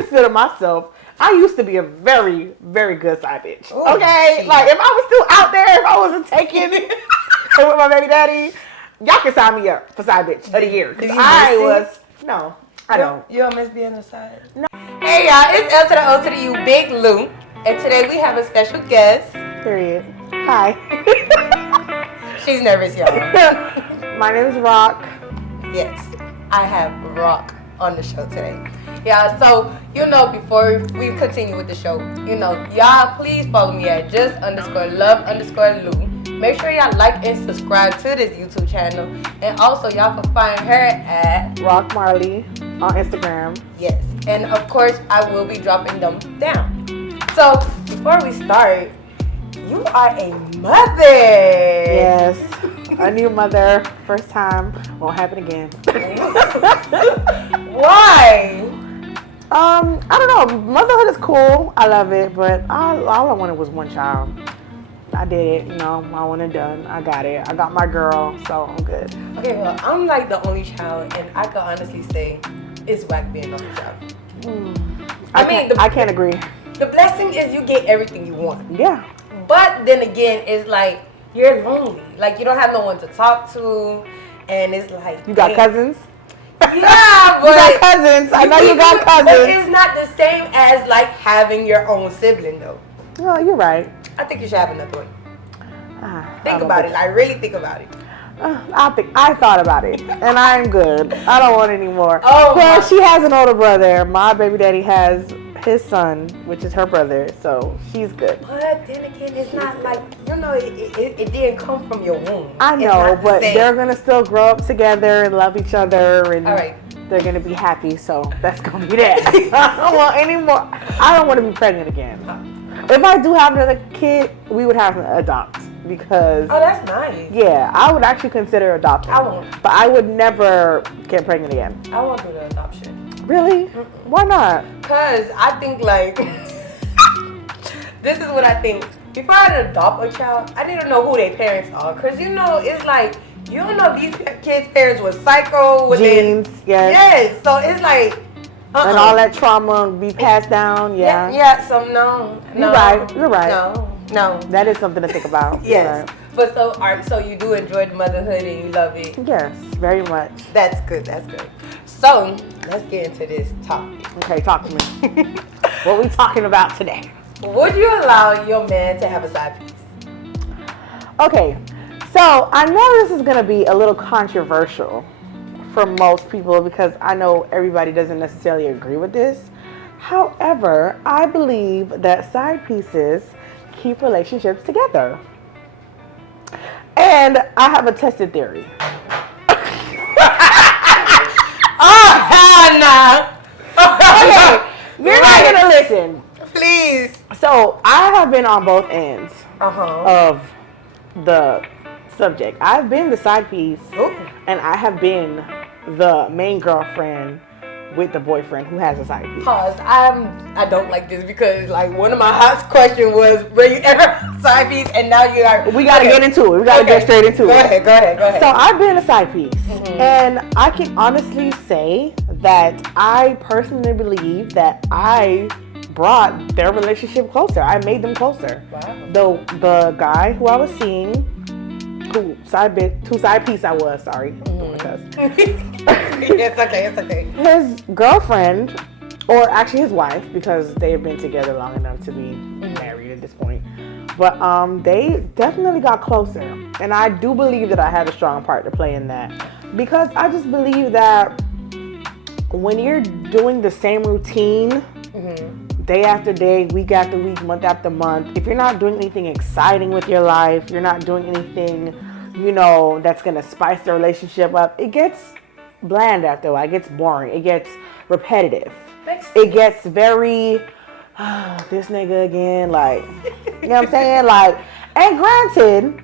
consider myself. I used to be a very, very good side bitch. Ooh, okay, geez. like if I was still out there, if I wasn't taken with my baby daddy, y'all can sign me up for side bitch of the year. Do you I miss was no, I don't. You don't miss being on the side? No. Hey y'all, it's L to the O to the U, Big Lou, and today we have a special guest. Period. Hi. She's nervous, y'all. My name is Rock. Yes, I have Rock on the show today. Yeah, so, before we continue with the show, y'all please follow me at just_love_Lou. Make sure y'all like and subscribe to this YouTube channel. And also, y'all can find her at Rock Marley on Instagram. Yes, and of course, I will be dropping them down. So, before we start, you are a mother. Yes, a new mother, first time, won't happen again. Why? I don't know. Motherhood is cool. I love it, but all I wanted was one child. I did it. I want it done. I got it. I got my girl, so I'm good. Okay, well, I'm like the only child, and I can honestly say it's whack being the only child. I can't agree. The blessing is you get everything you want. Yeah. But then again, it's like you're lonely. Like you don't have no one to talk to, and it's like You got cousins? Yeah, but you got cousins. I know you got cousins. But it's not the same as like having your own sibling, though. No, you're right. I think you should have another one. I Think about it. Like really think about it. I thought about it, and I'm good. I don't want any more. Oh, well, she has an older brother. My baby daddy has his son, which is her brother, so she's good. But then again, it's not like it didn't come from your womb. I know, but they're gonna still grow up together and love each other, and all right. They're gonna be happy. So that's gonna be that. I don't want any more. I don't want to be pregnant again. If I do have another kid, we would have to adopt because. Oh, that's nice. Yeah, I would actually consider adopting. I won't. But I would never get pregnant again. I won't do the adoption. Really? Mm-mm. Why not? Cause I think like this is what I think. Before I adopt a child, I need to know who their parents are. Cause it's like you don't know if these kids' parents were psycho. Genes, yes. Yes. So it's like. And all that trauma be passed down, yeah. Yeah. So no. You're right. You're right. No. That is something to think about. Yes. Right. But so you do enjoy motherhood and you love it. Yes, very much. That's good. That's good. So let's get into this topic. Okay, talk to me. What we talking about today? Would you allow your man to have a side piece? Okay, so I know this is gonna be a little controversial for most people because I know everybody doesn't necessarily agree with this. However, I believe that side pieces keep relationships together. And I have a tested theory. Oh, hell no. Okay, you're not gonna listen. Please. So I have been on both ends of the subject. I've been the side piece, and I have been the main girlfriend with the boyfriend who has a side piece. Pause. I don't like this because like one of my hot questions was, were you ever a side piece? And now you are. We gotta get into it. We gotta get straight into it. Go ahead. So I've been a side piece, and I can honestly say that I personally believe that I brought their relationship closer. I made them closer. Wow. The guy who I was seeing, who side piece I was. Sorry. It's okay. His girlfriend, or actually his wife, because they have been together long enough to be married at this point. But they definitely got closer, and I do believe that I had a strong part to play in that, because I just believe that when you're doing the same routine, day after day, week after week, month after month, if you're not doing anything exciting with your life, you're not doing anything, that's gonna spice the relationship up, it gets bland after a while. It gets boring. It gets repetitive. It gets very, this nigga again, like, you know what I'm saying? Like, and granted,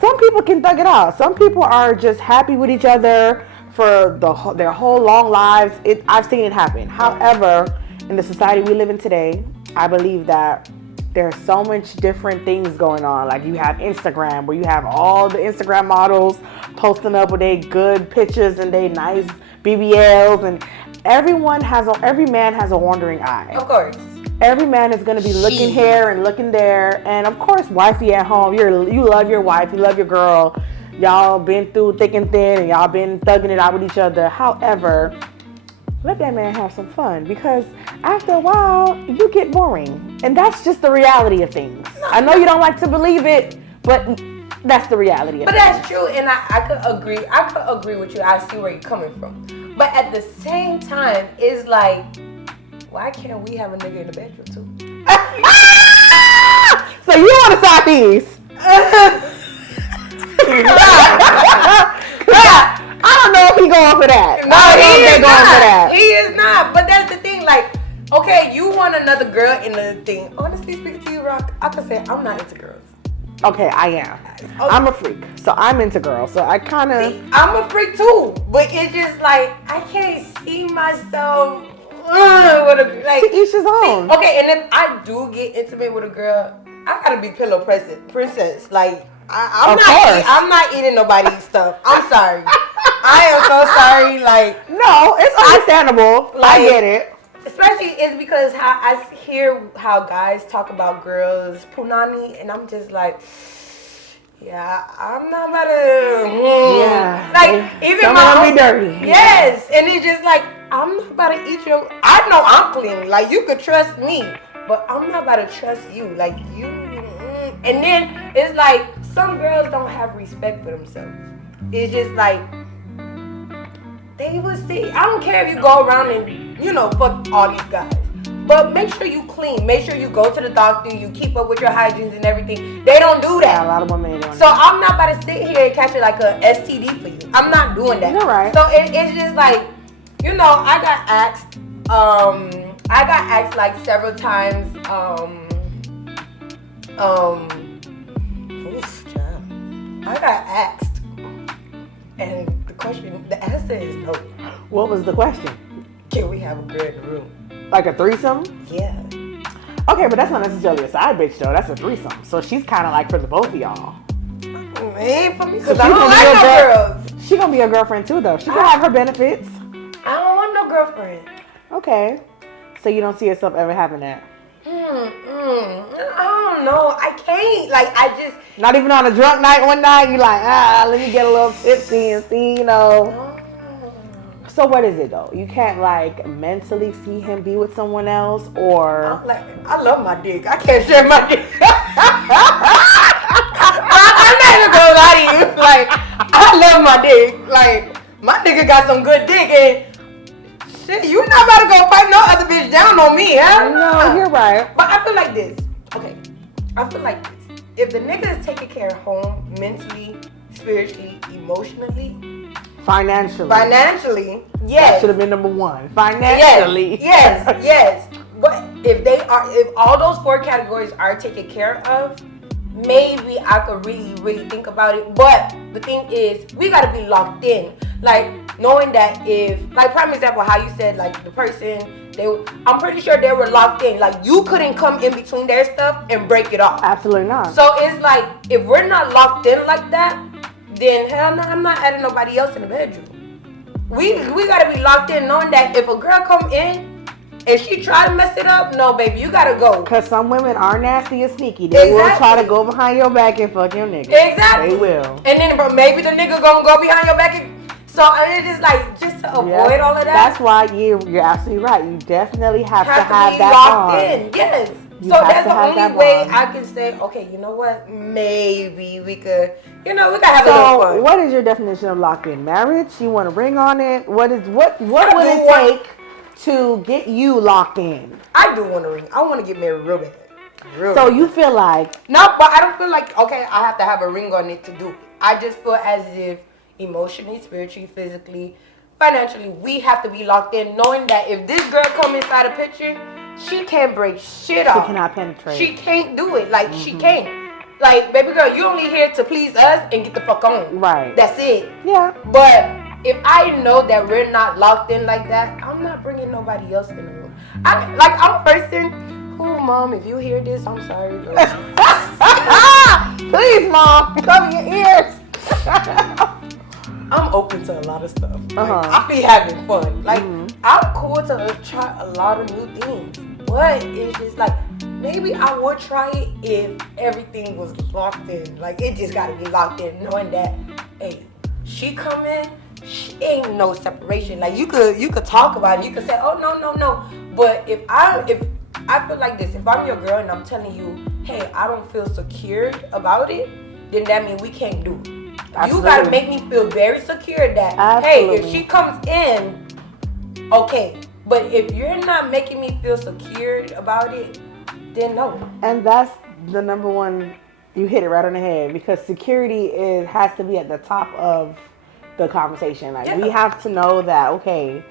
some people can thug it out. Some people are just happy with each other for their whole long lives. I've seen it happen. However, in the society we live in today, I believe that there's so much different things going on. Like you have Instagram, where you have all the Instagram models posting up with their good pictures and their nice BBLs, every man has a wandering eye. Of course. Every man is going to be looking here and looking there, and of course, wifey at home. You love your wife, you love your girl. Y'all been through thick and thin, and y'all been thugging it out with each other. However, let that man have some fun, because after a while, you get boring, and that's just the reality of things. I know you don't like to believe it, but that's the reality of But things. that's true, and I could agree. I could agree with you. I see where you're coming from. But at the same time, it's like, why can't we have a nigga in the bedroom too? So you want to stop these? I don't know if he going for that. No, he is going for that. not. He is not. But that's the thing. Like, okay, you want another girl in the thing. Honestly speaking to you, Rock, I could say I'm not into girls. Okay, I am. I'm a freak, so I'm into girls. So I kind of. I'm a freak too, but it's just like I can't see myself with a like. To each his own. Okay, and if I do get intimate with a girl, I gotta be pillow princess. Like I'm not eating nobody's stuff. I'm sorry. I am so sorry. Like No, it's understandable. I get it. Especially it's because how I hear how guys talk about girls punani, and I'm just like, yeah, I'm not about to. Yeah. Like even some my of them be dirty. Yes, and it's just like I'm not about to eat your. I know I'm clean. Like you could trust me, but I'm not about to trust you. Like you. And then it's like some girls don't have respect for themselves. It's just like. They will see. I don't care if you go around and, fuck all these guys. But make sure you clean. Make sure you go to the doctor. You keep up with your hygienes and everything. They don't do that. Yeah, a lot of women don't. So I'm not about to sit here and catch it like a STD for you. I'm not doing that. You're right. So it's just like, I got asked like several times, I got asked. And the answer is no. What was the question? Can we have a girl in the room? Like a threesome? Yeah. Okay, but that's not necessarily a side bitch though. That's a threesome. So she's kind of like for the both of y'all. Ain't for me, So because I don't like no girls. She gonna be your girlfriend too though. She gonna have her benefits. I don't want no girlfriend. Okay. So you don't see yourself ever having that? I don't know. I can't. Like, I just. Not even on a drunk night one night, you like, let me get a little tipsy and see, So what is it though? You can't like mentally see him be with someone else, or I love my dick. I can't share my dick. I'm not even gonna lie to you. Like, I love my dick. Like, my nigga got some good dick, and shit, you not about to go fight no other bitch down on me, huh? No, you're right. But I feel like this. Okay, I feel like this. If the nigga is taking care of home mentally, spiritually, emotionally, financially, yes. That should have been number one. Financially. Yes. But if all those 4 categories are taken care of, maybe I could really, really think about it. But the thing is, we gotta be locked in. Like, knowing that prime example, how you said, like, the person, I'm pretty sure they were locked in. Like, you couldn't come in between their stuff and break it off. Absolutely not. So it's like, if we're not locked in like that, then hell no, I'm not adding nobody else in the bedroom. We gotta be locked in, knowing that if a girl come in and she try to mess it up, no, baby, you gotta go. Because some women are nasty and sneaky. They will try to go behind your back and fuck your nigga. Exactly. They will. And then maybe the nigga gonna go behind your back and... So it's just like, just to avoid all of that. That's why you're absolutely right. You definitely have to have be that locked bond. in. Yes. You So that's the only way bond. I can say, okay, you know what? Maybe we could, we could have a little So fun. what is your definition of locked in? Marriage? You want a ring on it? What would it take to get you locked in? I do want a ring. I want to get married real bad. So you feel like... No, but I don't feel like, okay, I have to have a ring on it to do it. I just feel as if emotionally, spiritually, physically, financially, we have to be locked in, knowing that if this girl come inside a picture, she can't break shit off. She cannot penetrate. She can't do it. Like, she can't. Like, baby girl, you only here to please us and get the fuck on. Right. That's it. Yeah. But if I know that we're not locked in like that, I'm not bringing nobody else in the room. I'm a person who, Mom, if you hear this, I'm sorry. Please, Mom, cover your ears. I'm open to a lot of stuff. Like, Uh-huh. I be having fun. Like I'm cool to try a lot of new things, but it's just like maybe I would try it if everything was locked in. Like it just gotta be locked in, knowing that hey, she come in, she ain't no separation. Like you could talk about it. You could say, oh no. But if I feel like this, if I'm your girl and I'm telling you, hey, I don't feel secure about it, then that means we can't do it. Absolutely. You gotta make me feel very secure that hey, if she comes in, okay. But if you're not making me feel secure about it, then no. And that's the number one. You hit it right on the head because security has to be at the top of the conversation. Like we have to know that okay,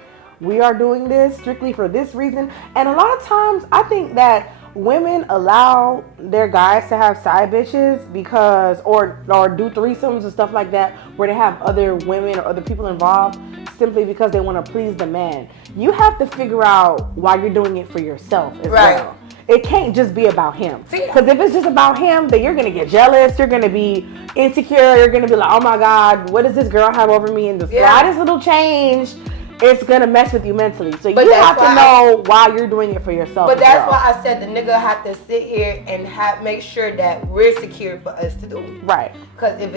we are doing this strictly for this reason. And a lot of times, I think that women allow their guys to have side bitches because or do threesomes and stuff like that where they have other women or other people involved simply because they want to please the man. You have to figure out why you're doing it for yourself as well. It can't just be about him. Because if it's just about him, then you're going to get jealous. You're going to be insecure. You're going to be like, oh my God, what does this girl have over me? And the slightest little change, it's going to mess with you mentally. So you have to know why you're doing it for yourself. But that's why I said the nigga have to sit here and make sure that we're secure for us to do it. Right. Because if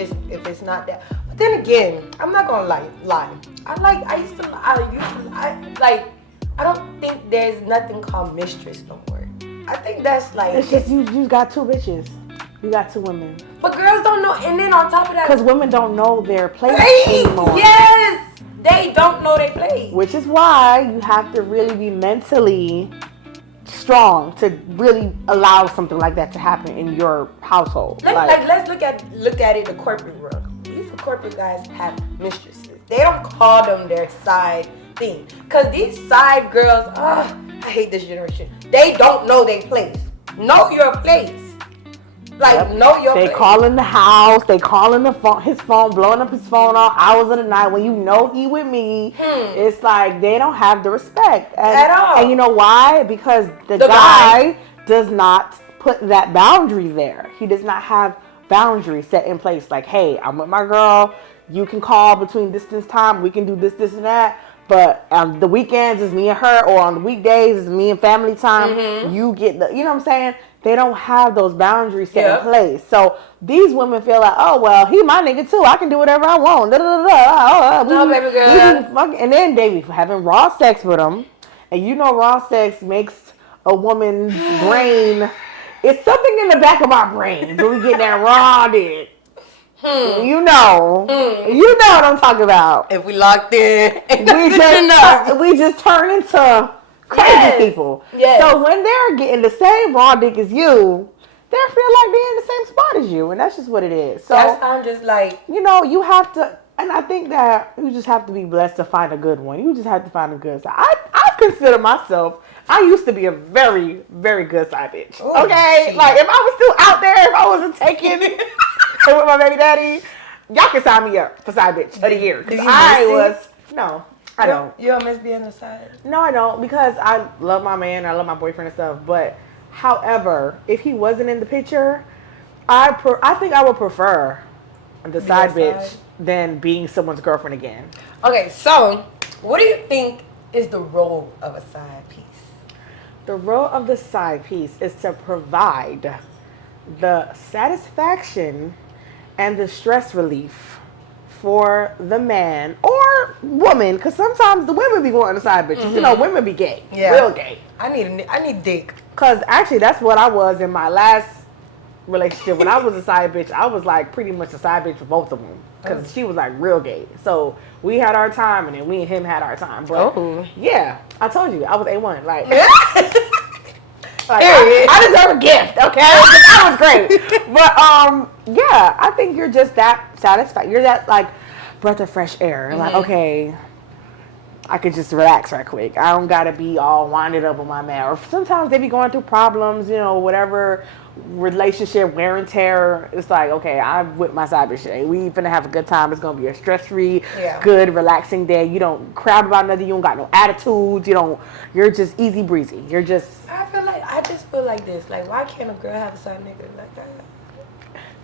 it's not that. But then again, I'm not going to lie. I don't think there's nothing called mistress no more. I think that's like... It's just you got two bitches. You got two women. But girls don't know. And then on top of that... Because women don't know their place anymore. Yes! They don't know their place. Which is why you have to really be mentally strong to really allow something like that to happen in your household. Let's look at it the corporate world. These corporate guys have mistresses. They don't call them their side thing. Because these side girls, I hate this generation. They don't know their place. Know your place. Know your place. They call in the house. They call in his phone, blowing up his phone all hours of the night when you know he with me. It's like they don't have the respect. At all. And you know why? Because the guy does not put that boundary there. He does not have boundaries set in place. Like, hey, I'm with my girl. You can call between this time. We can do this, and that. But the weekends is me and her, or on the weekdays is me and family time. You get you know what I'm saying? They don't have those boundaries set in place. So these women feel like, oh, well, he my nigga too. I can do whatever I want. No, baby girl. And then they be having raw sex with them. And you know raw sex makes a woman's brain. It's something in the back of our brain when we get that raw dick. You know what I'm talking about. If we locked in, we just turn into crazy people. Yes. So when they're getting the same raw dick as you, they feel like they're in the same spot as you, and that's just what it is. So I'm just like, you have to, and I think that you just have to be blessed to find a good one. You just have to find a good side. I consider myself. I used to be a very, very good side bitch. Ooh, okay, geez. Like if I was still out there, if I wasn't taking it with my baby daddy, y'all can sign me up for side bitch of the year. No. I don't. You don't miss being the side? No, I don't, because I love my man, I love my boyfriend and stuff. But, however, if he wasn't in the picture, I think I would prefer the side bitch than being someone's girlfriend again. Okay, so what do you think is the role of a side piece? The role of the side piece is to provide the satisfaction and the stress relief for the man or woman, because sometimes the women be wanting the side bitches. You know, women be gay, real gay. I need dick. Because actually, that's what I was in my last relationship. When I was a side bitch, I was like pretty much a side bitch for both of them, because she was like real gay. So we had our time, and then we and him had our time. But yeah, I told you I was A1. Like. I deserve a gift, okay? That was great. But yeah, I think you're just that satisfied. You're that like breath of fresh air. Like, okay, I could just relax right quick. I don't gotta be all winded up with my man. Or sometimes they be going through problems, whatever relationship wear and tear. It's like, okay, I'm with my side bitch. We finna have a good time. It's gonna be a stress-free, good, relaxing day. You don't crab about nothing. You don't got no attitudes. You're just easy breezy. I just feel like this. Like, why can't a girl have a side nigga like that?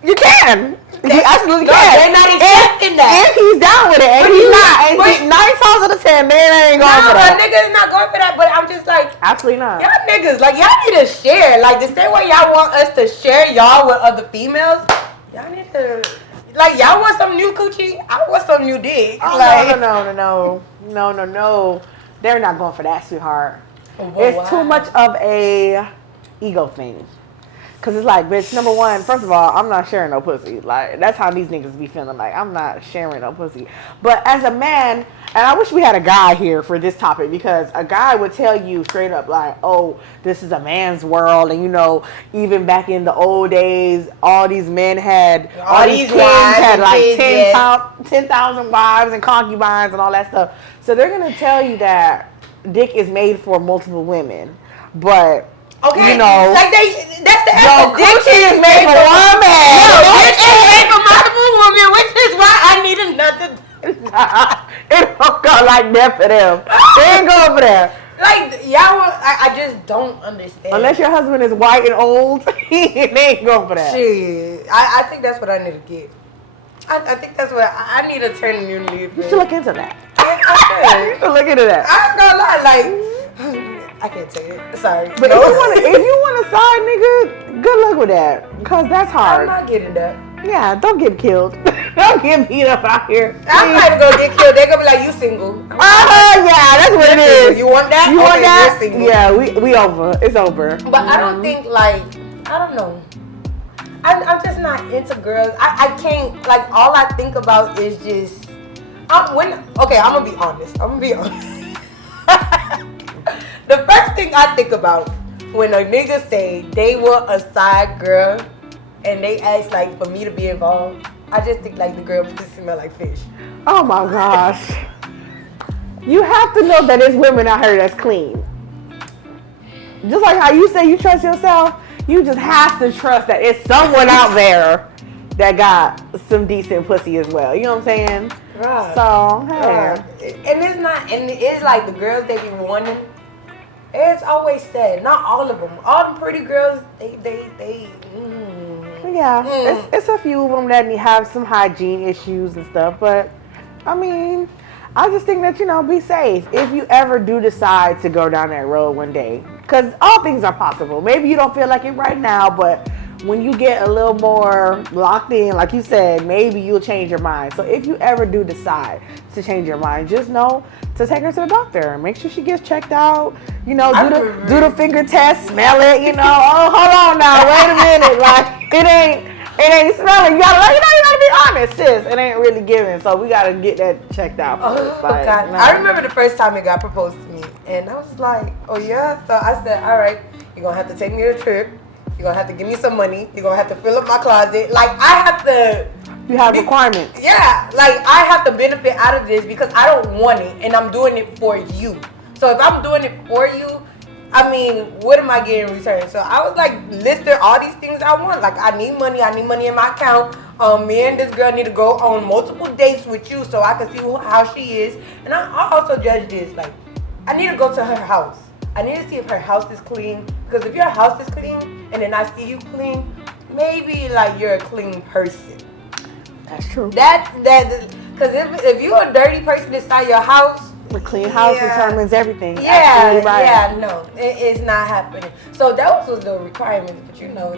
You can. You absolutely No, can. they're not accepting that. If he's down with it, and But he's he- not. And but- 9 times out of 10, man ain't going No, for a that. nigga is not going for that. But I'm just like, Absolutely not. y'all niggas, like y'all need to share. Like the same way y'all want us to share y'all with other females, y'all need to. Like y'all want some new coochie, I want some new dick. Oh, like, no. They're not going for that, sweetheart. Well, It's why? too much of a ego thing. Cause it's like, bitch, number one, first of all, I'm not sharing no pussy. Like, that's how these niggas be feeling. Like, I'm not sharing no pussy. But as a man, and I wish we had a guy here for this topic, because a guy would tell you straight up, like, oh, this is a man's world. And, you know, even back in the old days, all these men had, all these kings wives had and like kids, 10,000 wives and concubines and all that stuff. So they're going to tell you that dick is made for multiple women. But, okay, you know, like that's the yo, answer. Dick coochie is made for one man. No, dick is made for multiple women, which is why I need another. It don't go like that for them. They ain't going for that. Like y'all, I just don't understand. Unless your husband is white and old, they ain't going for that. Shit, I think that's what I need to get. I think that's what I need to turn a new leaf. You should look into that. I You should look into that. ain't gonna lie, like I can't take it. Sorry, But if you want a side nigga, good luck with that. Cause that's I'm hard. not getting that. Yeah, don't get killed. Don't get beat up out here. I'm not even gonna get killed. They're gonna be like, you single. Yeah, that's what it is. You want that? You want Okay, that? you're single. Yeah, we over. It's over. But I don't think like I don't know. I'm just not into girls. I can't like all I think about is just I'm gonna be honest. The first thing I think about when a nigga say they want a side girl and they ask like for me to be involved, I just think like the girl pussy smell like fish. Oh my gosh. You have to know that there's women out here that's clean. Just like how you say you trust yourself, you just have to trust that it's someone out there that got some decent pussy as well. You know what I'm saying? Right. So, hey. Right. And it's not, and it's like the girls they be wanting. It's always said, not all of them. All them pretty girls, they. Yeah, it's a few of them that have some hygiene issues and stuff, but I mean, I just think that, you know, be safe if you ever do decide to go down that road one day, because all things are possible. Maybe you don't feel like it right now, but when you get a little more locked in, like you said, maybe you'll change your mind. So if you ever do decide to change your mind, just know to take her to the doctor. Make sure she gets checked out. You know, do the finger test, smell it. You know, oh, hold on now, wait a minute, like it ain't smelling. You gotta be honest, sis. It ain't really giving, so we gotta get that checked out first. Oh, God. I remember the first time it got proposed to me, and I was like, oh yeah. So I said, all right, you're gonna have to take me to a trip. You're gonna have to give me some money. You're gonna have to fill up my closet. Like I have to. You have requirements. Yeah, like I have to benefit out of this because I don't want it, and I'm doing it for you. So if I'm doing it for you, I mean, what am I getting in return? So I was like listing all these things I want. Like I need money in my account. Me and this girl need to go on multiple dates with you so I can see how she is. And I also judge this. Like I need to go to her house. I need to see if her house is clean. Because if your house is clean and then I see you clean, maybe like you're a clean person. That's true. That because if you're a dirty person inside your house, A clean house determines everything. Yeah, Absolutely right. yeah, no, it's not happening. So that was the requirements, but you know,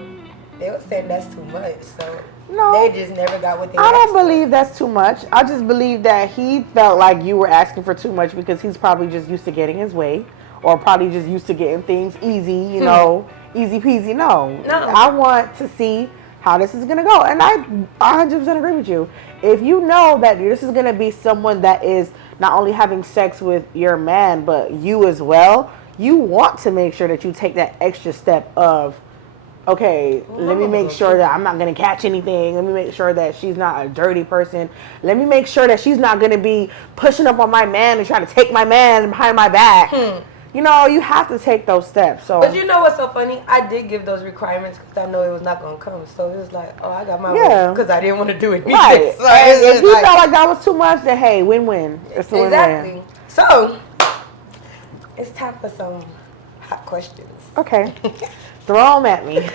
they were saying that's too much. So No. they just never got what they. I don't asked for. believe that's too much. I just believe that he felt like you were asking for too much because he's probably just used to getting his way, or probably just used to getting things easy, you know, easy peasy. No, I want to see how this is gonna go, and I 100% agree with you. If you know that this is gonna be someone that is not only having sex with your man, but you as well, you want to make sure that you take that extra step of, okay, let me make sure that I'm not going to catch anything. Let me make sure that she's not a dirty person. Let me make sure that she's not going to be pushing up on my man and trying to take my man behind my back. You know, you have to take those steps. So, But you know what's so funny? I did give those requirements because I know it was not going to come. So it was like, oh, I got my way because I didn't want to do it. Right. So And if you felt like that was too much, then hey, win-win. It's a win-win. Exactly. So it's time for some hot questions. Okay. Throw them at me.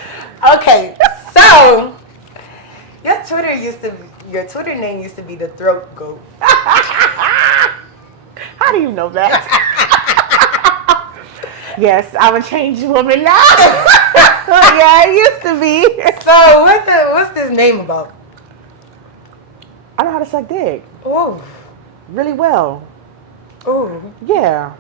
Okay, so your Twitter name used to be the Throat Goat. How do you know that? Yes, I'm a changed woman now. Yeah, it used to be. So what's this name about? I know how to suck dick Oh, really well. oh. Yeah.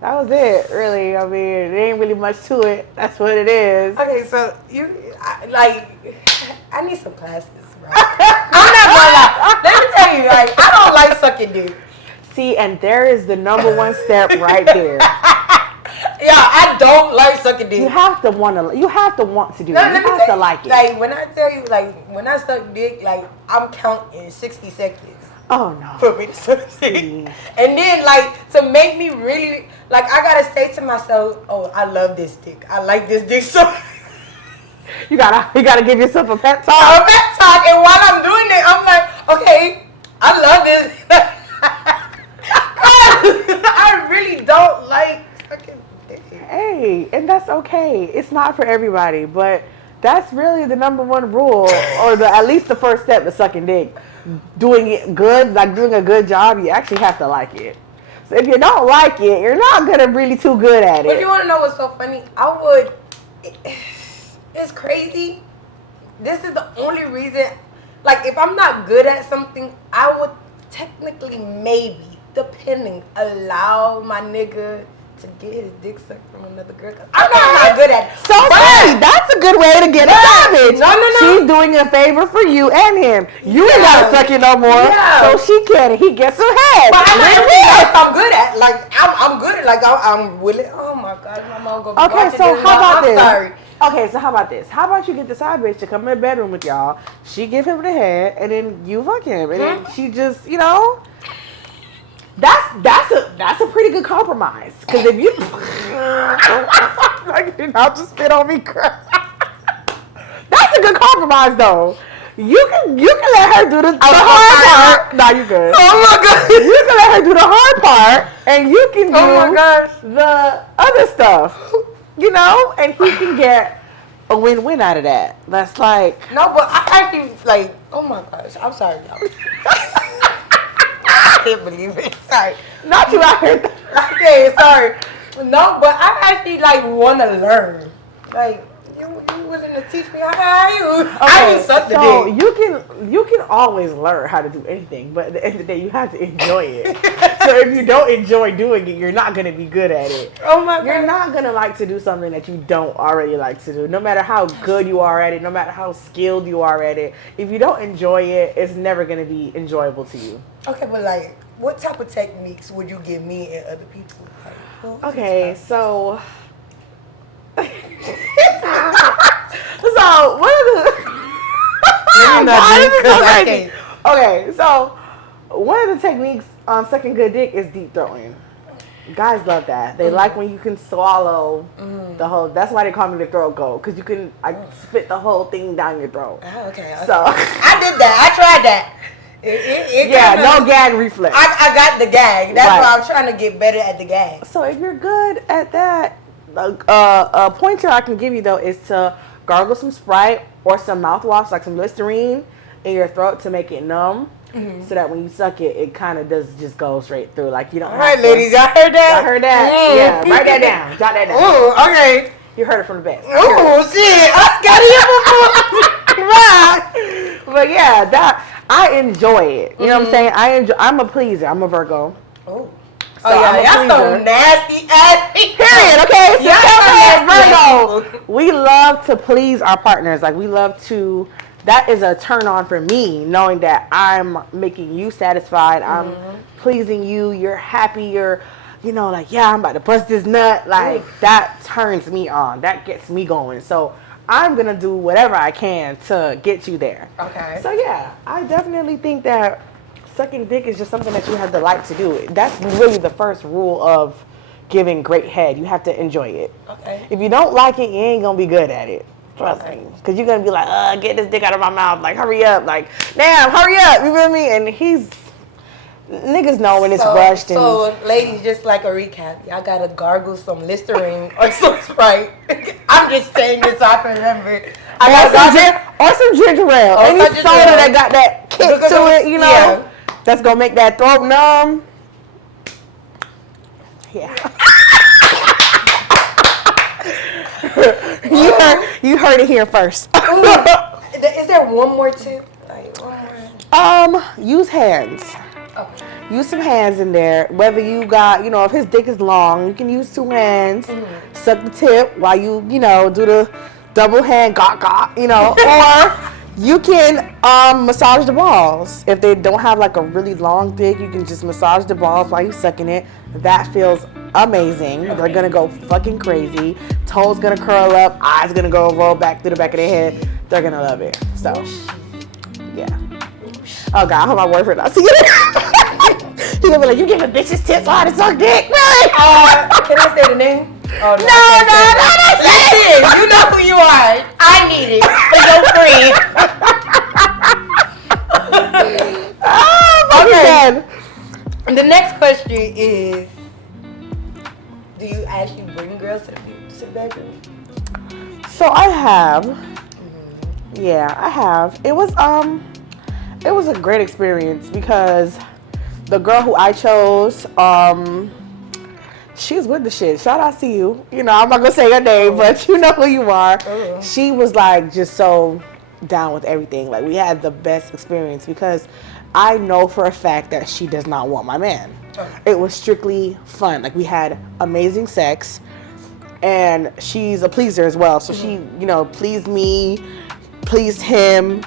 That was it, really. I mean, there ain't really much to it. That's what it is. Okay, so I need some classes, bro. I'm not gonna lie. Let me tell you, like, I don't like sucking dick. See, and there is the number one step right there. Yeah, I don't like sucking dick. You have to want to. You have to want to do No, it. You let me have tell to you, like it. Like, when I tell you, like, when I suck dick, like, I'm counting 60 seconds Oh no. for me to suck dick. See. And then, like, to make me really, like, I gotta say to myself, oh, I love this dick. I like this dick so You gotta give yourself a pep a talk. pep talk, and while I'm doing it, I'm like, okay, I love this. I really don't like fucking dick. Hey, and that's okay. It's not for everybody, but that's really the number one rule, or at least the first step to sucking dick. Doing it good, like doing a good job, you actually have to like it. So if you don't like it, you're not gonna really too good at But it. you want to know what's so funny? It's crazy. This is the only reason, like, if I'm not good at something, I would technically, maybe, depending, allow my nigga to get his dick sucked from another girl. 'Cause I'm not good at it. So hey, that's a good way to get a savage. No. She's doing a favor for you and him. You ain't gotta suck it no more. Yeah. So she can. He gets some head. But I'm not Win-win. everything else I'm good at. Like, I'm good at, like, I'm willing. Oh my God, my mom gonna be Okay, watching so this. how about I'm this? sorry. Okay, so how about this? How about you get the side bitch to come in the bedroom with y'all? She give him the head, and then you fuck him, and then she just, that's a pretty good compromise. Because if you, like, I'll just spit on me. That's a good compromise, though. You can let her do the hard part. Nah, you good. Oh my God. You can let her do the hard part, and you can do Oh my gosh. the other stuff. And he can get a win-win out of that. That's like, No, but I actually, like, oh my gosh, I'm sorry, y'all. I can't believe it. Sorry. not you out here. Okay, sorry. No, but I actually, like, want to learn. Like, you willing to teach me how you? I need something so to do. you can always learn how to do anything, but at the end of the day, you have to enjoy it. So if you don't enjoy doing it, you're not gonna be good at it. Oh my God. You're not gonna like to do something that you don't already like to do. No matter how good you are at it, no matter how skilled you are at it, if you don't enjoy it, it's never gonna be enjoyable to you. Okay, but, like, what type of techniques would you give me and other people? Like, Okay, so so what are the God, this is so crazy. Okay, so one of the techniques on sucking good dick is deep throating. Guys love that. They like when you can swallow the whole. That's why they call me the throat goat, because you can spit the whole thing down your throat. Oh, okay. So I did that. I tried that. no gag reflex. I got the gag. That's Right. why I'm trying to get better at the gag. So if you're good at that, a pointer I can give you though is to gargle some Sprite or some mouthwash, like some Listerine, in your throat to make it numb, so that when you suck it, it kind of does just go straight through. Like you don't. All right, have to- ladies, y'all heard that? Y'all heard that? Yeah, write that down. Jot that down. Oh, okay. You heard it from the best. Oh shit! I got it before. But yeah, that I enjoy it. You know what I'm saying? I'm a pleaser. I'm a Virgo. Oh. So Oh yeah, I'm a y'all so pleaser. nasty ass people. Period. Okay, so Y'all tell me, some nasty ass Virgo, we love to please our partners. Like we love to. That is a turn on for me, knowing that I'm making you satisfied. I'm pleasing you. You're happy. You're, like, yeah, I'm about to bust this nut. Like that turns me on. That gets me going. So I'm gonna do whatever I can to get you there. Okay. So yeah, I definitely think that sucking dick is just something that you have to like to do. That's really the first rule of giving great head. You have to enjoy it. Okay. If you don't like it, you ain't gonna be good at it. Trust me. Because you're gonna be like, get this dick out of my mouth. Like, hurry up. Like, damn, hurry up. You feel me? And niggas know when it's rushed. So, ladies, just like a recap, y'all gotta gargle some Listerine or some Sprite. I'm just saying this so I can remember. Or some ginger ale. Or Any some ginger soda ale. that got that kick to it, you know, Yeah. that's gonna make that throat numb. Yeah. you heard it here first. Is there one more tip? Like one more? Use hands. Okay. Use some hands in there. Whether you got, if his dick is long, you can use 2 hands. Suck the tip while you do the double hand gawk, or you can massage the balls. If they don't have like a really long dick, you can just massage the balls while you're sucking it. That feels amazing. They're gonna go fucking crazy. Toes gonna curl up, eyes gonna go roll back through the back of their head. They're gonna love it. So, yeah. Oh God, I hope my boyfriend not see it. He gonna be like, you giving bitches tips on how to suck dick, really? Can I say the name? Oh, No, that's it. You know who you are. I need it for your friend. Okay. The next question is, do you actually bring girls to the bedroom? So I have. Yeah, I have. It was a great experience because the girl who I chose, she was with the shit. Shout out to you. I'm not gonna say her name, but you know who you are. She was like just so down with everything. Like we had the best experience because I know for a fact that she does not want my man. It was strictly fun. Like we had amazing sex, and she's a pleaser as well. So she, pleased me, pleased him,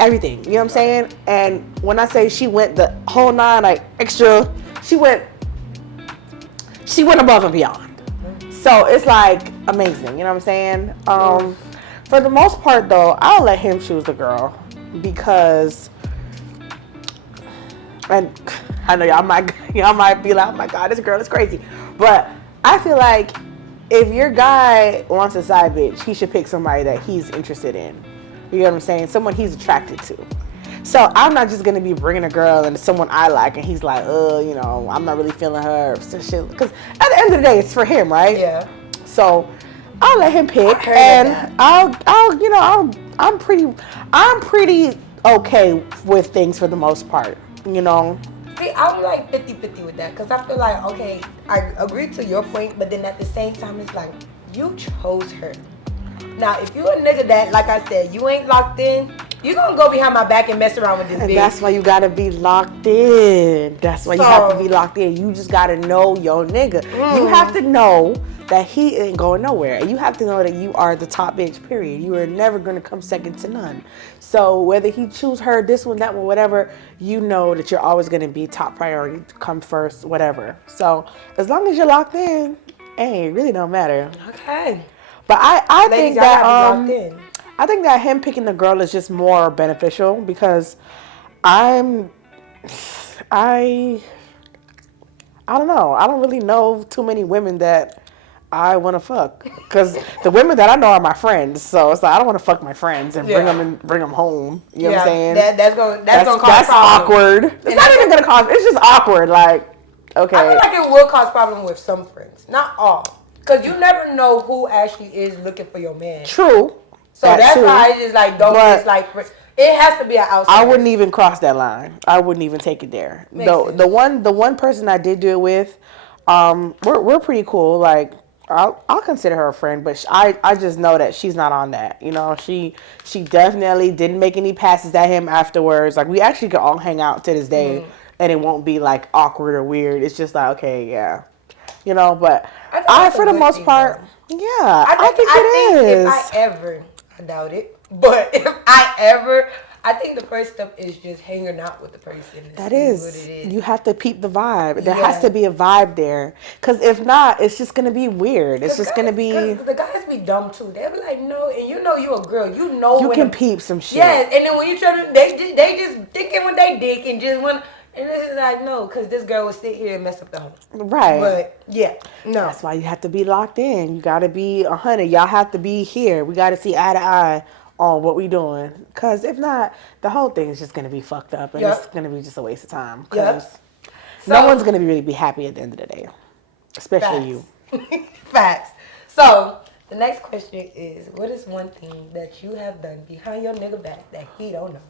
everything. You know what I'm saying? And when I say she went the whole 9, like extra, she went above and beyond. So it's like amazing. You know what I'm saying? For the most part, though, I'll let him choose the girl because. And I know y'all might be like, oh my God, this girl is crazy. But I feel like if your guy wants a side bitch, he should pick somebody that he's interested in. You know what I'm saying? Someone he's attracted to. So I'm not just going to be bringing a girl and someone I like and he's like, I'm not really feeling her. Because at the end of the day, it's for him, right? Yeah. So I'll let him pick. And I'm pretty okay with things for the most part. See, I'm like 50-50 with that because I feel like, okay, I agree to your point, but then at the same time, it's like, you chose her. Now, if you a nigga that, like I said, you ain't locked in, you gonna go behind my back and mess around with this bitch. That's why you gotta be locked in. That's why you have to be locked in. You just gotta know your nigga. You have to know that he ain't going nowhere. And you have to know that you are the top bitch, period. You are never gonna come second to none. So whether he choose her, this one, that one, whatever, you know that you're always gonna be top priority, come first, whatever. So as long as you're locked in, hey, it really don't matter. Okay. But I think that locked in. I think that him picking the girl is just more beneficial because I don't know. I don't really know too many women that I want to fuck because the women that I know are my friends. So it's like I don't want to fuck my friends and bring them home. You know what I'm saying? That's gonna cause problems. Awkward. It's not even gonna cause. It's just awkward. Like, okay. I feel like it will cause problems with some friends, not all, because you never know who actually is looking for your man. True. So that's why I just like don't just like. It has to be an outside. I wouldn't even cross that line. I wouldn't even take it there. The one person I did do it with, we're pretty cool. Like I'll consider her a friend, but I just know that she's not on that. She definitely didn't make any passes at him afterwards. Like we actually could all hang out to this day, and it won't be like awkward or weird. It's just like okay, yeah, But I for the most part, yeah, I think it is. I doubt it, but I think the first step is just hanging out with the person. That is what it is. You have to peep the vibe. There has to be a vibe there, because if not, it's just gonna be weird. It's just gonna be. The guys be dumb too. They be like, no, and you a girl. You can peep some shit. Yes, and then when you try to, they just thinking with they dick and just want. And this is like, no, because this girl will sit here and mess up the home. Right. But, yeah, no. That's why you have to be locked in. You got to be 100. Y'all have to be here. We got to see eye to eye on what we doing. Because if not, the whole thing is just going to be fucked up. And it's going to be just a waste of time. Because no one's going to really be happy at the end of the day. Especially you. Facts. So, The next question is, what is one thing that you have done behind your nigga back that he don't know?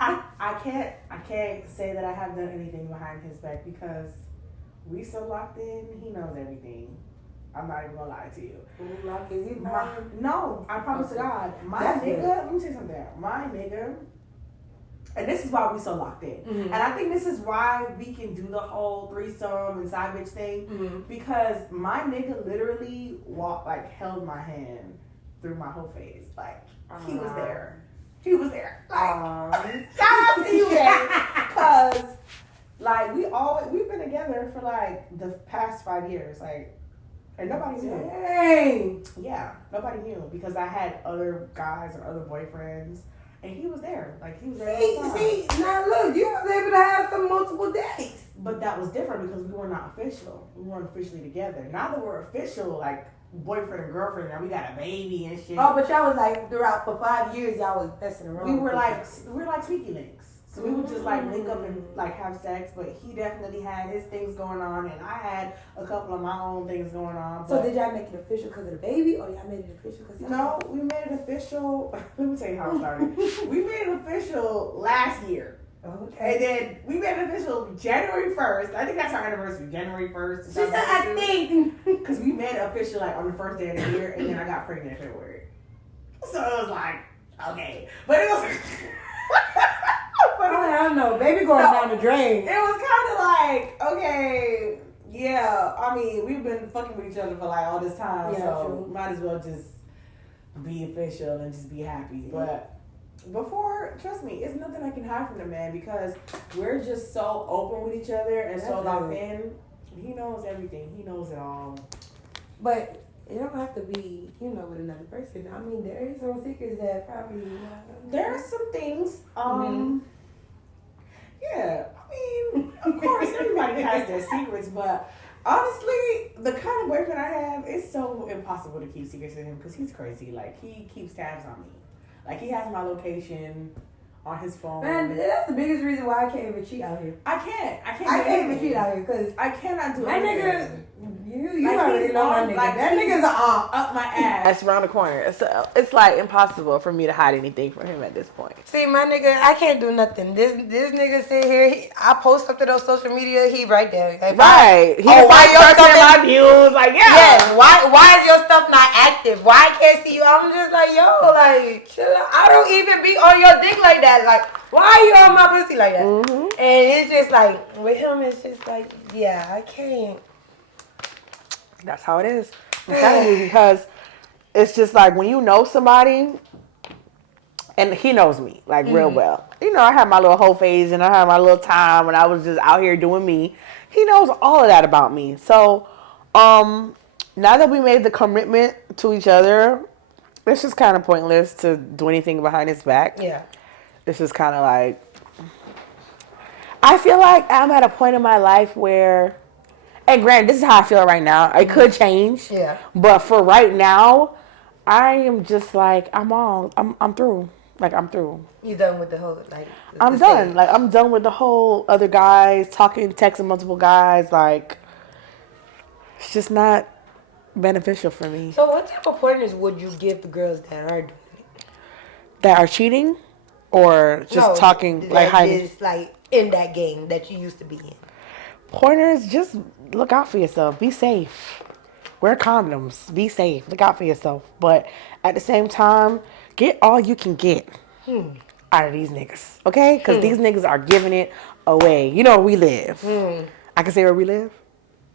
I can't say that I have done anything behind his back because we so locked in. He knows everything. I'm not even gonna lie to you. Is he No, I promise to God, my That's nigga. good. Let me tell you something. My nigga, and this is why we so locked in. Mm-hmm. And I think this is why we can do the whole threesome and side bitch thing because my nigga literally held my hand through my whole phase. Like he was there. He was there. Like, shout out to you, babe. Cause like we've been together for like the past 5 years. Like, and nobody knew. Dang. Yeah, nobody knew because I had other guys or other boyfriends, and he was there. Like he was there. All the time. See, now look, you was able to have some multiple dates. But that was different because we were not official. We weren't officially together. Now that we're official, like boyfriend and girlfriend, now we got a baby and shit. Oh, but y'all was like throughout for 5 years, y'all was messing around. We were like sneaky links. So we would just like link up and like have sex, but he definitely had his things going on, and I had a couple of my own things going on. So did y'all make it official because of the baby, or y'all made it official because no, we made it official. Let me tell you how it started. We made it official last year. Okay. And then we made it official January 1st. I think that's our anniversary, January 1st. She said, I think. Because we made it official like on the first day of the year, and then I got pregnant in February. So it was like, okay. But it was... I don't know. Baby going down the drain. It was kind of like, okay, yeah. I mean, we've been fucking with each other for like all this time, so might as well just be official and just be happy. But before, trust me, it's nothing I can hide from the man because we're just so open with each other and so locked in. He knows everything. He knows it all. But it don't have to be, with another person. I mean, there is some secrets that probably. There are some things. Yeah, I mean, of course, everybody has their secrets, but honestly, the kind of boyfriend I have, it's so impossible to keep secrets with him because he's crazy. Like, he keeps tabs on me. Like, he has my location on his phone. Man, that's the biggest reason why I can't even cheat out here. I can't even cheat out here because I cannot do that anything. nigga. You already know my nigga. Like, that nigga's up my ass. That's around the corner. So it's like impossible for me to hide anything from him at this point. See, my nigga, I can't do nothing. This nigga sit here. I post something on social media. He right there. Like, Right. He why your stuff my views? Like, yeah. Yes. Why is your stuff not active? Why I can't see you? I'm just like, yo, like, chill out. I don't even be on your dick like that. Like, why are you on my pussy like that? Mm-hmm. And it's just like, with him, it's just like, yeah, I can't. That's how it is. I'm telling you, because it's just like when you know somebody, and he knows me like real well. I had my little whole phase and I had my little time when I was just out here doing me. He knows all of that about me. So, now that we made the commitment to each other, it's just kind of pointless to do anything behind his back. Yeah. It's just kind of like, I feel like I'm at a point in my life where, and granted, this is how I feel right now. It could change. Yeah. But for right now, I am just like, I'm through. Like, I'm through. You done with the whole, like, I'm done. Stage. Like, I'm done with the whole other guys, texting multiple guys. Like, it's just not beneficial for me. So what type of pointers would you give the girls that are doing it? That are cheating? Or just talking, like, hiding? Is, like, in that game that you used to be in. Pointers, just look out for yourself. Be safe. Wear condoms. Be safe. Look out for yourself. But at the same time, get all you can get out of these niggas. Okay? Because these niggas are giving it away. You know where we live. I can say where we live?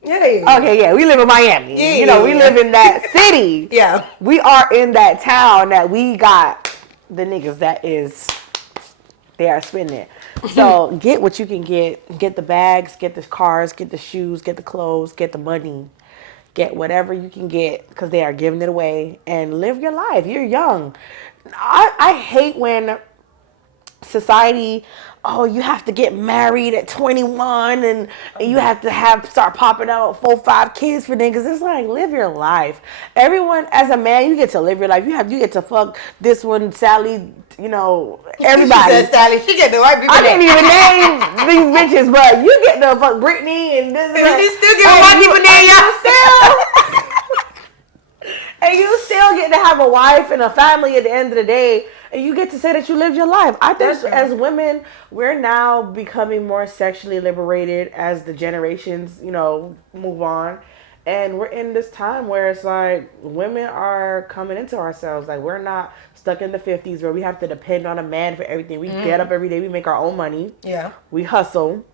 Yeah. Okay, yeah. We live in Miami. Yeah, we live in that city. Yeah. We are in that town that we got the niggas that is... They are spending it. So get what you can get. Get the bags, get the cars, get the shoes, get the clothes, get the money. Get whatever you can get because they are giving it away. And live your life. You're young. I hate when society, oh, you have to get married at 21 and you have to start popping out 4-5 kids for niggas. It's like, live your life. Everyone, as a man, you get to live your life. You get to fuck this one, Sally, everybody. She said Sally. She get the white people. I didn't even name these bitches, but you get to fuck Brittany and this. You still get white people name, y'all. And you still get to have a wife and a family at the end of the day, and you get to say that you lived your life. I think as women, we're now becoming more sexually liberated as the generations, move on. And we're in this time where it's like women are coming into ourselves. Like, we're not stuck in the 50s where we have to depend on a man for everything. We get up every day, we make our own money. Yeah. We hustle.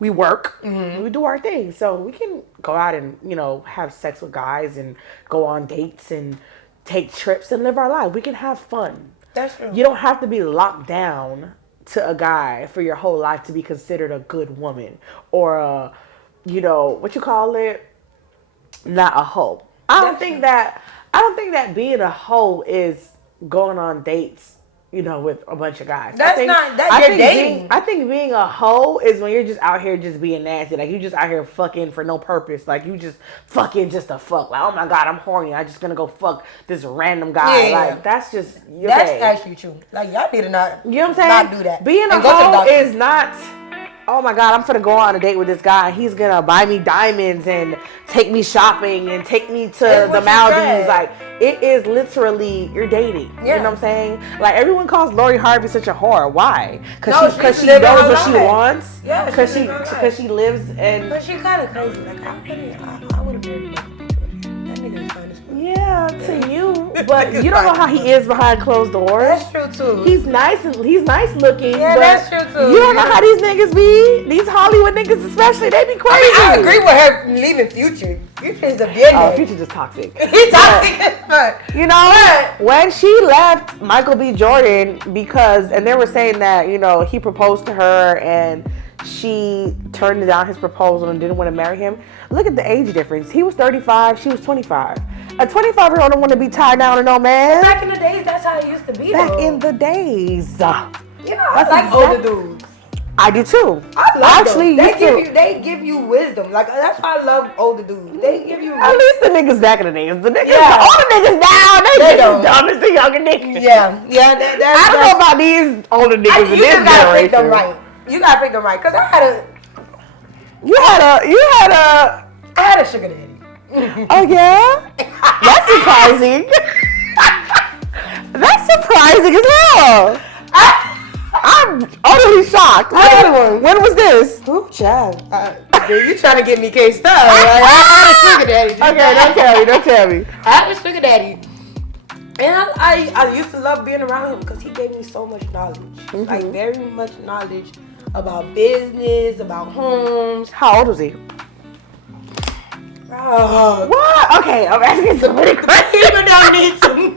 We work, we do our thing, so we can go out and, have sex with guys and go on dates and take trips and live our life. We can have fun. That's true. You don't have to be locked down to a guy for your whole life to be considered a good woman or a, what you call it, not a hoe. I don't think that being a hoe is going on dates, with a bunch of guys. That's you're dating. I think being a hoe is when you're just out here just being nasty. Like, you just out here fucking for no purpose. Like, you just fucking just to fuck. Like, oh my God, I'm horny. I'm just gonna go fuck this random guy. Yeah. Like, that's just, that's actually true. Like, y'all need to not, you know what I'm saying? Not do that. Being a hoe is not, oh my God, I'm finna go on a date with this guy. He's gonna buy me diamonds and take me shopping and take me to the Maldives. Like, it is literally, you're dating. Yeah. You know what I'm saying? Like, everyone calls Lori Harvey such a whore. Why? Because she knows what she wants. Yeah, Because she lives and. But she kind of crazy. Like, I would have married Michael B. Jordan. That nigga is fine as fuck. Yeah, to you, but you don't know how he is behind closed doors. That's true too. He's nice looking. Yeah, but that's true too. You don't know how these niggas be. These Hollywood niggas, especially, they be crazy. I agree with her leaving Future. Future is a business. Oh, Future just toxic. He's toxic. When she left Michael B. Jordan and they were saying that, he proposed to her and she turned down his proposal and didn't want to marry him. Look at the age difference. He was 35, she was 25. A 25-year-old don't want to be tied down to no man. Back in the days, that's how it used to be. Back in the days. I like older dudes. I do too. I love them. They give you wisdom. Like, that's why I love older dudes. They give you wisdom. At least the niggas back in the days. The older niggas now, they just dumb as the younger niggas. Yeah. I don't know about these older niggas in this generation. Pick them right. You gotta pick them right. Cause I had a sugar daddy. Oh yeah? That's surprising. That's surprising as hell. I'm utterly shocked. When was this? Ooh, child. You trying to get me cased up. I had a sugar daddy. Okay, don't tell me. I had a sugar daddy. And I used to love being around him because he gave me so much knowledge. Like, very much knowledge about business, about homes. How old was he? What? Okay, I'm asking somebody questions. People don't need to.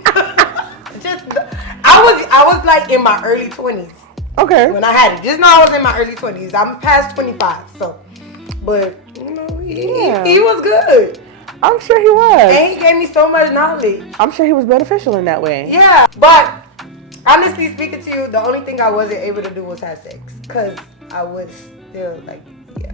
I was like in my early 20s. Okay. When I had it. Just know I was in my early 20s. I'm past 25, so. But, he was good. I'm sure he was. And he gave me so much knowledge. I'm sure he was beneficial in that way. Yeah, but honestly speaking to you, the only thing I wasn't able to do was have sex. Because I was still like, yeah.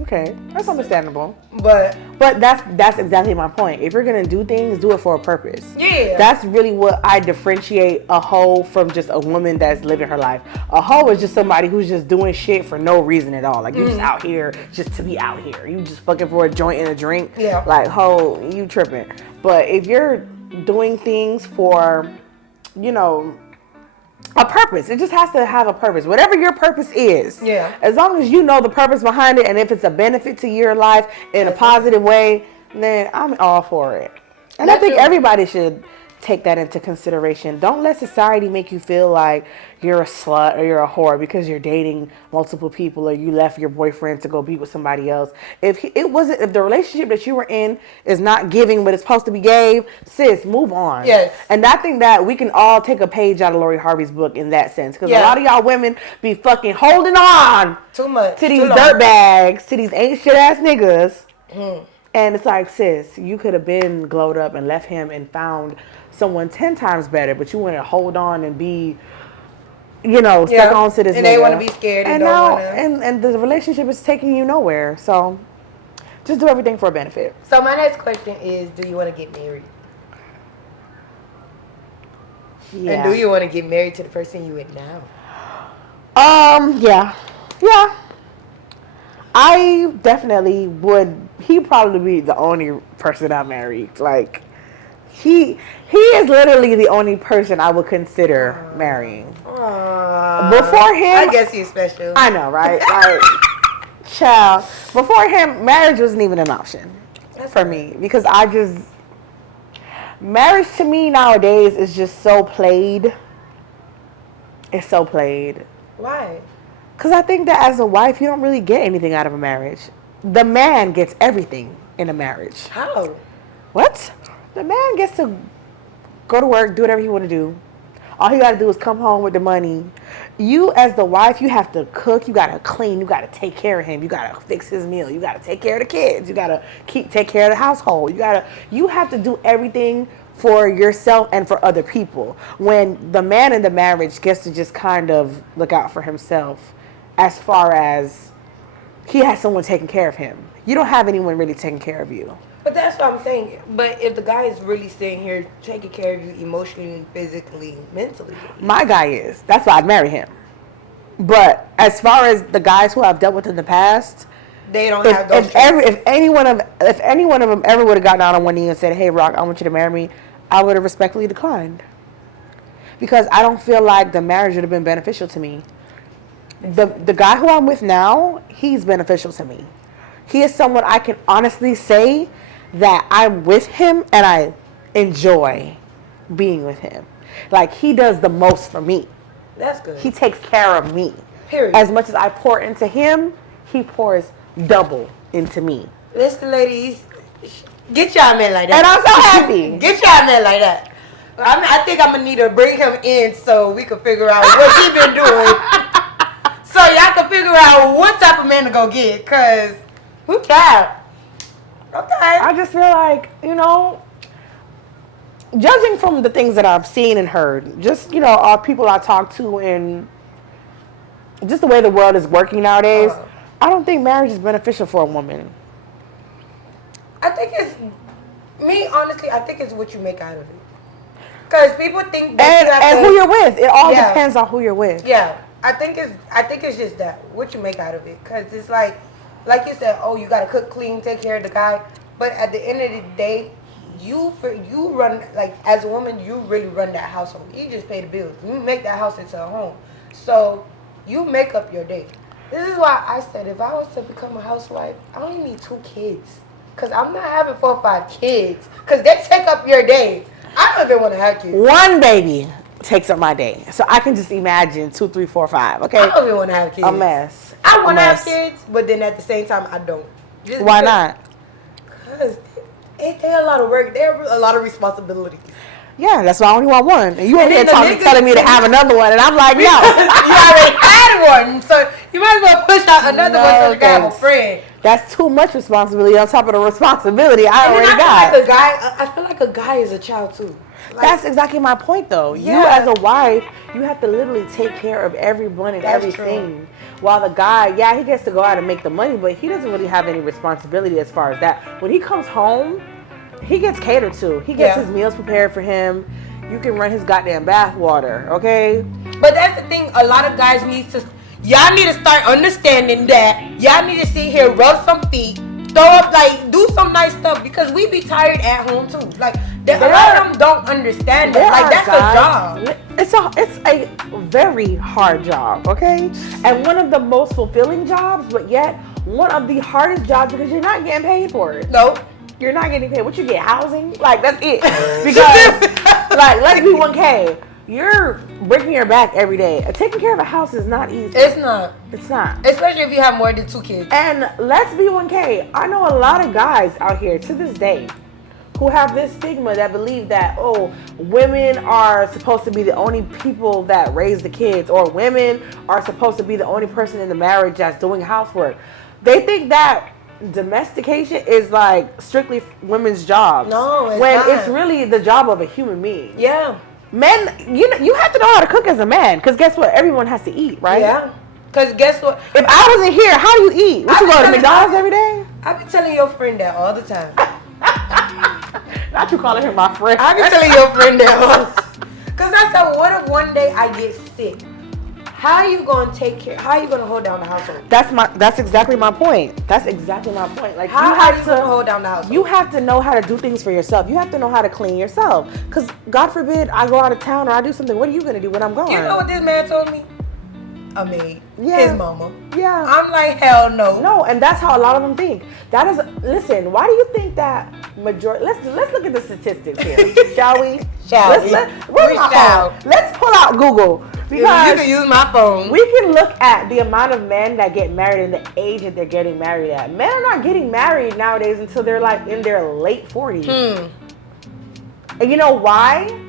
Okay, that's understandable. But that's exactly my point. If you're gonna do things, do it for a purpose. Yeah. That's really what I differentiate a hoe from just a woman that's living her life. A hoe is just somebody who's just doing shit for no reason at all. Like, you just out here just to be out here. You just fucking for a joint and a drink. Yeah. Like, hoe, you tripping. But if you're doing things for, a purpose. It just has to have a purpose. Whatever your purpose is. Yeah. As long as you know the purpose behind it and if it's a benefit to your life in a positive way, then I'm all for it. And I think everybody should take that into consideration. Don't let society make you feel like you're a slut or you're a whore because you're dating multiple people or you left your boyfriend to go be with somebody else. If the relationship that you were in is not giving what it's supposed to be gave, sis, move on. Yes. And I think that we can all take a page out of Lori Harvey's book in that sense. Because a lot of y'all women be fucking holding on too much to these dirtbags, to these ain't shit ass niggas. And it's like, sis, you could have been glowed up and left him and found someone 10 times better, but you want to hold on and be stuck onto this and nigga. they want to be scared And don't now, wanna... and the relationship is taking you nowhere. So just do everything for a benefit. So my next question is, do you want to get married? Yeah. And do you want to get married to the person you with now? Yeah. I definitely would. He'd probably be the only person I married. Like, he is literally the only person I would consider marrying. Before him, I guess he's special. I know, right? Like, child. Before him, marriage wasn't even an option for me because marriage to me nowadays is just so played. It's so played. Why? Because I think that as a wife, you don't really get anything out of a marriage. The man gets everything in a marriage. How? What? The man gets to go to work, do whatever he want to do. All he got to do is come home with the money. You, as the wife, you have to cook. You got to clean. You got to take care of him. You got to fix his meal. You got to take care of the kids. You got to take care of the household. You have to do everything for yourself and for other people. When the man in the marriage gets to just kind of look out for himself, as far as he has someone taking care of him. You don't have anyone really taking care of you. But that's what I'm saying. But if the guy is really sitting here taking care of you emotionally, physically, mentally. My guy is. That's why I'd marry him. But as far as the guys who I've dealt with in the past, they don't have those traits. if any one of them ever would have gotten down on one knee and said, "Hey, Rock, I want you to marry me," I would have respectfully declined. Because I don't feel like the marriage would have been beneficial to me. The guy who I'm with now, he's beneficial to me. He is someone I can honestly say that I'm with him and I enjoy being with him. Like, he does the most for me. That's good. He takes care of me. Period. As much as I pour into him, he pours double into me. Listen, ladies, get y'all man like that. And I'm so happy. Get y'all man like that. I think I'm gonna need to bring him in so we can figure out what he been doing. So y'all can figure out what type of man to go get, cause who cares? Okay. I just feel like, judging from the things that I've seen and heard, just, all people I talk to and just the way the world is working nowadays, I don't think marriage is beneficial for a woman. I think honestly, I think it's what you make out of it. Cause people think that and who you're with. It all depends on who you're with. Yeah. I think it's just that, what you make out of it. Cause it's like you said, oh, you gotta cook, clean, take care of the guy. But at the end of the day, you run, like, as a woman, you really run that household. You just pay the bills. You make that house into a home. So you make up your day. This is why I said if I was to become a housewife, I only need 2 kids. Cause I'm not having 4 or 5 kids. Cause they take up your day. I don't even want to have kids. One baby takes up my day. So I can just imagine 2, 3, 4, 5. Okay. I don't even want to have kids. A mess. I want to have kids, but then at the same time, I don't. Why not? Because they're a lot of work. They're a lot of responsibilities. Yeah, that's why I only want one. And you over here telling me to have another one, and I'm like, no. You already had one, so you might as well push out another one so you can have a friend. That's too much responsibility on top of the responsibility I already got. I feel like a guy is a child too. Like, that's exactly my point, though. Yeah. You as a wife, you have to literally take care of everyone and everything. True. While the guy, yeah, he gets to go out and make the money, but he doesn't really have any responsibility as far as that. When he comes home, he gets catered to. He gets his meals prepared for him. You can run his goddamn bath water, okay? But that's the thing. A lot of guys y'all need to start understanding that y'all need to sit here, rub some feet, throw up, like, do some nice stuff, because we be tired at home too. Like, a lot of them don't understand that. Like, that's a job. It's a very hard job, okay? And one of the most fulfilling jobs, but yet one of the hardest jobs because you're not getting paid for it. Nope. You're not getting paid. What you get? Housing? Like, that's it. Because, like, let's be 1K. You're breaking your back every day. Taking care of a house is not easy. It's not. It's not. Especially if you have more than 2 kids. And let's be 1K. I know a lot of guys out here to this day who have this stigma that believe that, women are supposed to be the only people that raise the kids, or women are supposed to be the only person in the marriage that's doing housework. They think that domestication is like strictly women's jobs. No, it's when not. It's really the job of a human being. Yeah. Men, you have to know how to cook as a man, because guess what? Everyone has to eat, right? Yeah. Cause guess what? If I wasn't here, how do you eat? What, you go to McDonald's every day? I be telling your friend that all the time. Not you calling her my friend. I be telling your friend that all the time. Cause I said, what if one day I get sick? How you gonna take care? How you gonna hold down the household? That's exactly my point. That's exactly my point. Like How you are have you to gonna hold down the household? You have to know how to do things for yourself. You have to know how to clean yourself. Cause God forbid I go out of town or I do something. What are you gonna do when I'm gone? You know what this man told me? A maid. Yeah. His mama. Yeah. I'm like, hell no. No, and that's how a lot of them think. That is, listen. Why do you think that majority? Let's look at the statistics here, shall we? Shall we? Where's We my shall. phone? Let's pull out Google You because can use my phone. we can look at the amount of men that get married and the age that they're getting married at. Men are not getting married nowadays until they're like in their late 40s. And you know why?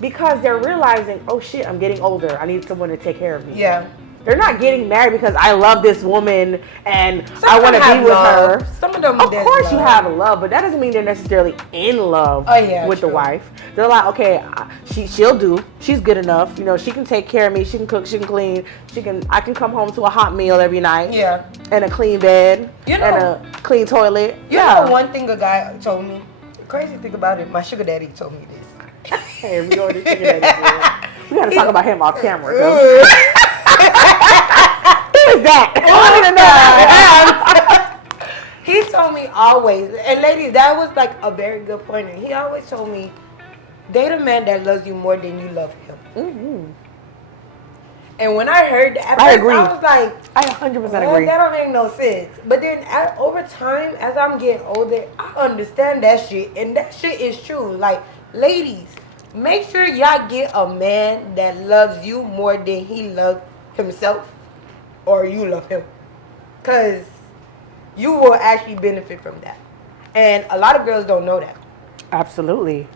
Because they're realizing, oh shit, I'm getting older. I need someone to take care of me. Yeah. They're not getting married because I love this woman and Some I of want to them be have with love. her. Some of them. Of there's course you love. have love, but that doesn't mean they're necessarily in love with the true. wife. They're like, okay, she'll do. She's good enough. You know, she can take care of me. She can cook. She can clean. I can come home to a hot meal every night. Yeah. And a clean bed. You know- and a clean toilet. You know one thing a guy told me? Crazy thing about it, my sugar daddy told me this. Hey, we already figured that out. We gotta talk about him off camera. 'Cause who is that? I don't even know. He told me always, and ladies, that was like a very good point. And he always told me, date a man that loves you more than you love him. Mm-hmm. And when I heard that, I first, agree. I was like, I 100% well, agree. that don't make no sense. But then over time, as I'm getting older, I understand that shit. And that shit is true. Like, ladies, make sure y'all get a man that loves you more than he loves himself or you love him. Because you will actually benefit from that. And a lot of girls don't know that. Absolutely.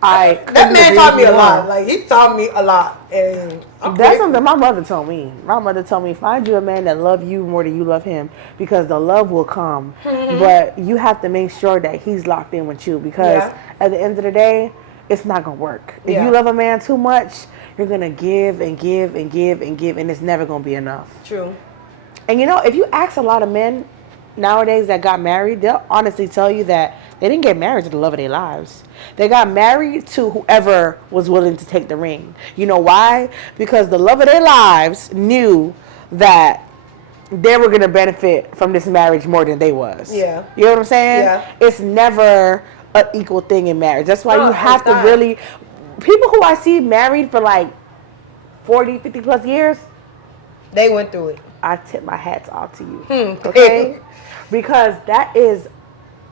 That man taught me a lot. Like, he taught me a lot. And I'm That's grateful. something my mother told me. My mother told me, find you a man that loves you more than you love him, because the love will come. But you have to make sure that he's locked in with you, because at the end of the day, it's not going to work. If you love a man too much, you're going to give and give and give and give, and it's never going to be enough. True. And you know, if you ask a lot of men nowadays that got married, they'll honestly tell you that they didn't get married to the love of their lives. They got married to whoever was willing to take the ring. You know why? Because the love of their lives knew that they were going to benefit from this marriage more than they was. Yeah. You know what I'm saying? Yeah. It's never an equal thing in marriage. That's why No, you have it's to not. really... People who I see married for like 40, 50 plus years, They went through it. I tip my hats off to you. Hmm. Okay? Because that is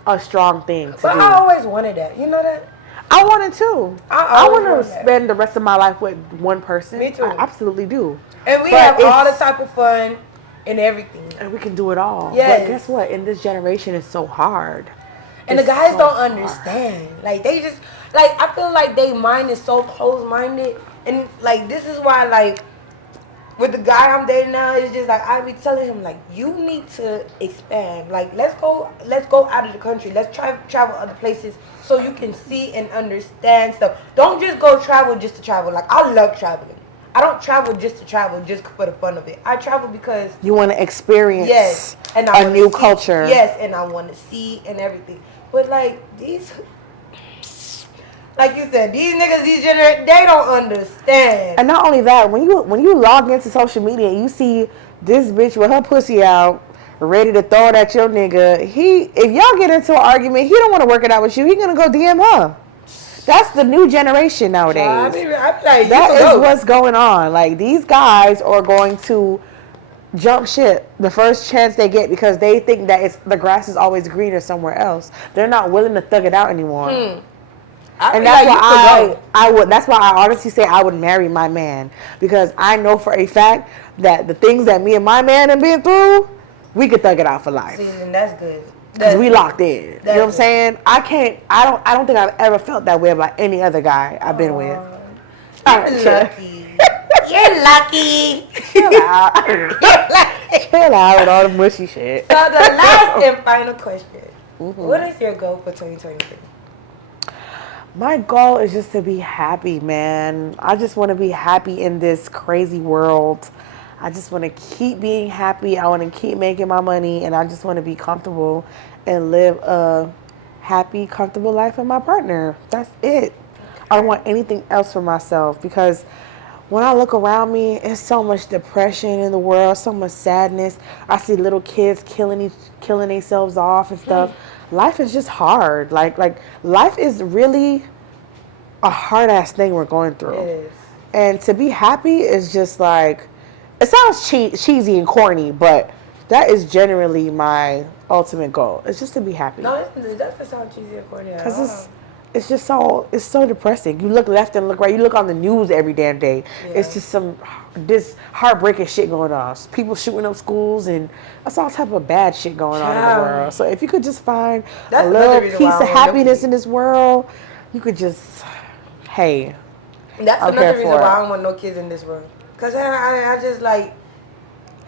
a strong thing to But do. I always wanted that. You know that? I want it too. I I always want to wanted that. spend the rest of my life with one person. Me too. I absolutely do. And we But have all the it's- type of fun and everything. And we can do it all. Yes. But guess what? In this generation, it's so hard. And the It's guys so don't hard. understand. Like, they just, like, I feel like they mind is so close-minded. And, like, this is why, like, with the guy I'm dating now, it's just, like, I be telling him, like, you need to expand. Like, let's go out of the country. Let's travel other places so you can see and understand stuff. Don't just go travel just to travel. Like, I love traveling. I don't travel just to travel, just for the fun of it. I travel because... You want to experience and I a wanna new see- culture. Yes, and I want to see and everything. But like these, like you said, these niggas, they don't understand. And not only that, when you log into social media and you see this bitch with her pussy out, ready to throw it at your nigga, if y'all get into an argument, he don't want to work it out with you. He gonna go DM her. That's the new generation nowadays. I be like, That you is go. what's going on. Like, these guys are going to jump ship the first chance they get because they think that the grass is always greener somewhere else. They're not willing to thug it out anymore. I And be that's like, why you could go. I would. That's why I honestly say I would marry my man, because I know for a fact that the things that me and my man have been through, we could thug it out for life. See, and that's good. Because we locked in. You know what I'm good. saying? I don't think I've ever felt that way about any other guy I've been with. You're lucky. You're lucky. Chill out. Chill out with all the mushy shit. So the last and final question: What is your goal for 2023? My goal is just to be happy, man. I just want to be happy in this crazy world. I just want to keep being happy. I want to keep making my money, and I just want to be comfortable and live a happy, comfortable life with my partner. That's it. I don't want anything else for myself because when I look around me, it's so much depression in the world, so much sadness. I see little kids killing themselves off and stuff. Life is just hard. Like life is really a hard ass thing we're going through. It is. And to be happy is just like, it sounds cheesy and corny, but that is generally my ultimate goal. It's just to be happy. No, it doesn't sound cheesy or corny at Because all. it's just so depressing. You look left and look right. You look on the news every damn day. Yeah. It's just this heartbreaking shit going on. People shooting up schools and that's all type of bad shit going on in the Child. world. So if you could just find That's a another little reason piece why I of want no happiness kids. in this world, you could just, hey, That's I'm another here reason for why it. I don't want no kids in this world. Because I just like,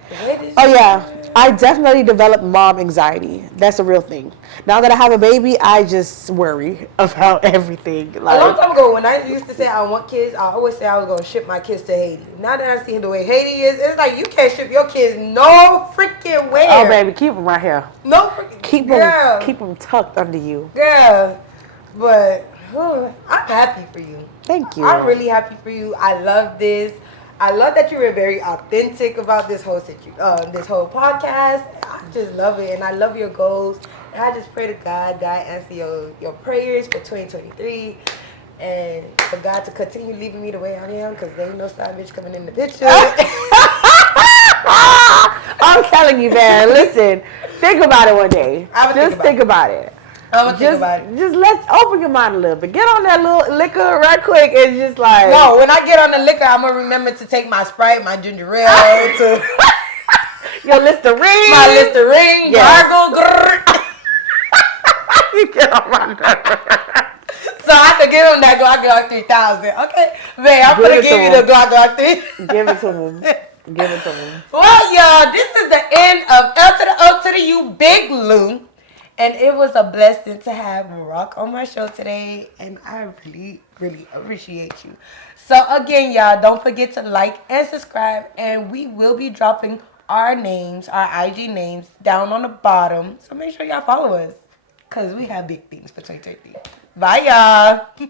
the way this oh yeah, I definitely developed mom anxiety. That's a real thing. Now that I have a baby, I just worry about everything. A long Like, time ago, when I used to say I want kids, I always say I was going to ship my kids to Haiti. Now that I see the way Haiti is, it's like you can't ship your kids no freaking where. oh baby, keep them right here. No freaking Keep them tucked under you. Girl. But I'm happy for you. Thank you. I'm really happy for you. I love this. I love that you were very authentic about this whole podcast. I just love it, and I love your goals. And I just pray to God answer your prayers for 2023, and for God to continue leaving me the way I am, because there ain't no side bitch coming in the picture. I'm telling you, man. Listen, think about it one day. I would Just think about it. I'm gonna think about it. Just open your mind a little bit. Get on that little liquor right quick and just like. No, when I get on the liquor, I'm gonna remember to take my Sprite, my ginger ale, to Your Listerine. my Listerine, Yes. gargle, grrr. You get on my nerves. So I could give him that Glock 3000. Okay, man, I'm Give gonna it to give you him. the Glock 3. Give it to him. Give it to him. Well, y'all, this is the end of L to the O to the U, Big Lou. And it was a blessing to have Rock on my show today. And I really, really appreciate you. So, again, y'all, don't forget to like and subscribe. And we will be dropping our names, our IG names, down on the bottom. So make sure y'all follow us. Because we have big things for 2023. Bye, y'all.